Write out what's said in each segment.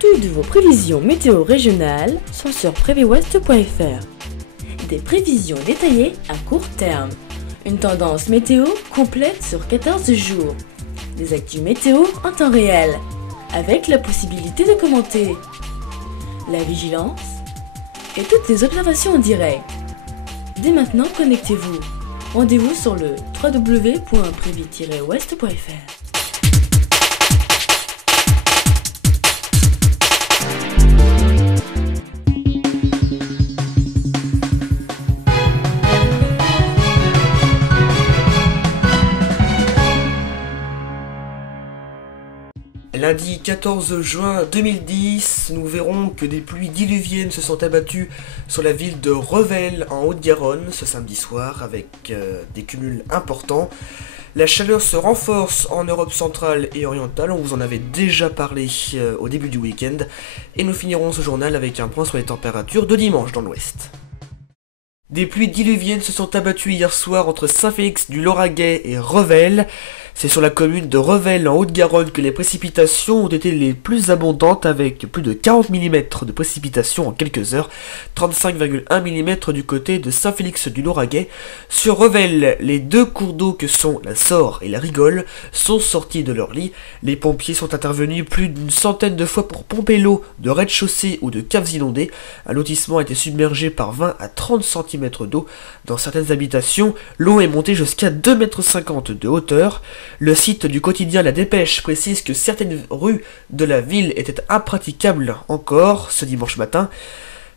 Toutes vos prévisions météo régionales sont sur préviwest.fr. Des prévisions détaillées à court terme. Une tendance météo complète sur 14 jours. Des actus météo en temps réel, avec la possibilité de commenter. La vigilance et toutes les observations en direct. Dès maintenant, connectez-vous. Rendez-vous sur le www.previ-west.fr. Lundi 14 juin 2010, nous verrons que des pluies diluviennes se sont abattues sur la ville de Revel en Haute-Garonne ce samedi soir avec des cumuls importants. La chaleur se renforce en Europe centrale et orientale, on vous en avait déjà parlé au début du week-end. Et nous finirons ce journal avec un point sur les températures de dimanche dans l'ouest. Des pluies diluviennes se sont abattues hier soir entre Saint-Félix-du-Lauragais et Revel. C'est sur la commune de Revel en Haute-Garonne que les précipitations ont été les plus abondantes avec plus de 40 mm de précipitations en quelques heures, 35,1 mm du côté de Saint-Félix-du-Lauragais. Sur Revel, les deux cours d'eau que sont la Sorre et la Rigole sont sortis de leur lit. Les pompiers sont intervenus plus d'une centaine de fois pour pomper l'eau de rez-de-chaussée ou de caves inondées. Un lotissement a été submergé par 20 à 30 cm d'eau. Dans certaines habitations, l'eau est montée jusqu'à 2,50 m de hauteur. Le site du quotidien La Dépêche précise que certaines rues de la ville étaient impraticables encore ce dimanche matin.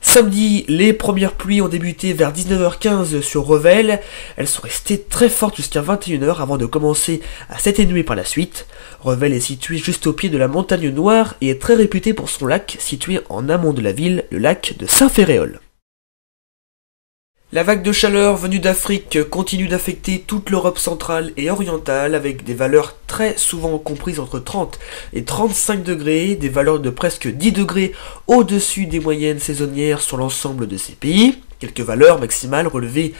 Samedi, les premières pluies ont débuté vers 19h15 sur Revel. Elles sont restées très fortes jusqu'à 21h avant de commencer à s'atténuer par la suite. Revel est situé juste au pied de la montagne Noire et est très réputé pour son lac situé en amont de la ville, le lac de Saint-Ferréol. La vague de chaleur venue d'Afrique continue d'affecter toute l'Europe centrale et orientale avec des valeurs très souvent comprises entre 30 et 35 degrés, des valeurs de presque 10 degrés au-dessus des moyennes saisonnières sur l'ensemble de ces pays. Quelques valeurs maximales relevées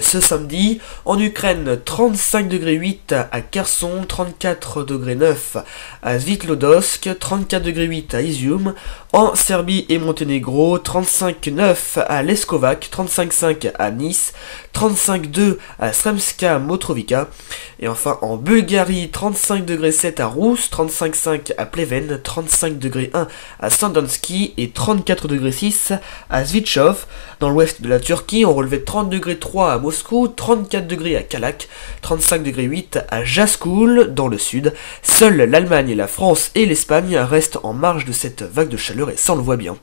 ce samedi. En Ukraine, 35,8 degrés à Kherson, 34,9 degrés à Svitlovodsk, 34,8 degrés à Izium. En Serbie et Monténégro, 35,9 à Leskovac, 35,5 à Nice, 35,2 à Sremska Motrovica. Et enfin en Bulgarie, 35,7 degrés à Rous, 35,5 à Pleven, 35,1 degrés à Sandanski et 34,6 degrés à Svitchov. Dans l'ouest de la Turquie, on relevait 30,3 degrés à Moscou, 34 degrés à Kalak, 35,8 degrés à Jaskoul dans le sud. Seules l'Allemagne et la France et l'Espagne restent en marge de cette vague de chaleur et ça on le voit bien.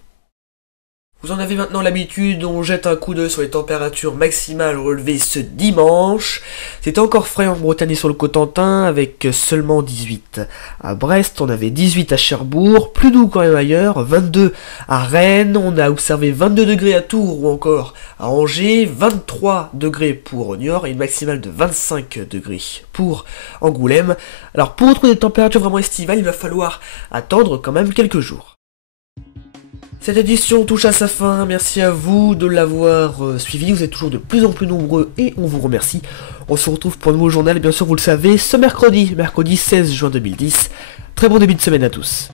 Vous en avez maintenant l'habitude, on jette un coup d'œil sur les températures maximales relevées ce dimanche. C'est encore frais en Bretagne et sur le Cotentin avec seulement 18 à Brest, on avait 18 à Cherbourg, plus doux quand même ailleurs, 22 à Rennes, on a observé 22 degrés à Tours ou encore à Angers, 23 degrés pour Niort et une maximale de 25 degrés pour Angoulême. Alors pour retrouver des températures vraiment estivales, il va falloir attendre quand même quelques jours. Cette édition touche à sa fin, merci à vous de l'avoir suivi, vous êtes toujours de plus en plus nombreux et on vous remercie. On se retrouve pour un nouveau journal et bien sûr vous le savez, ce mercredi 16 juin 2010. Très bon début de semaine à tous.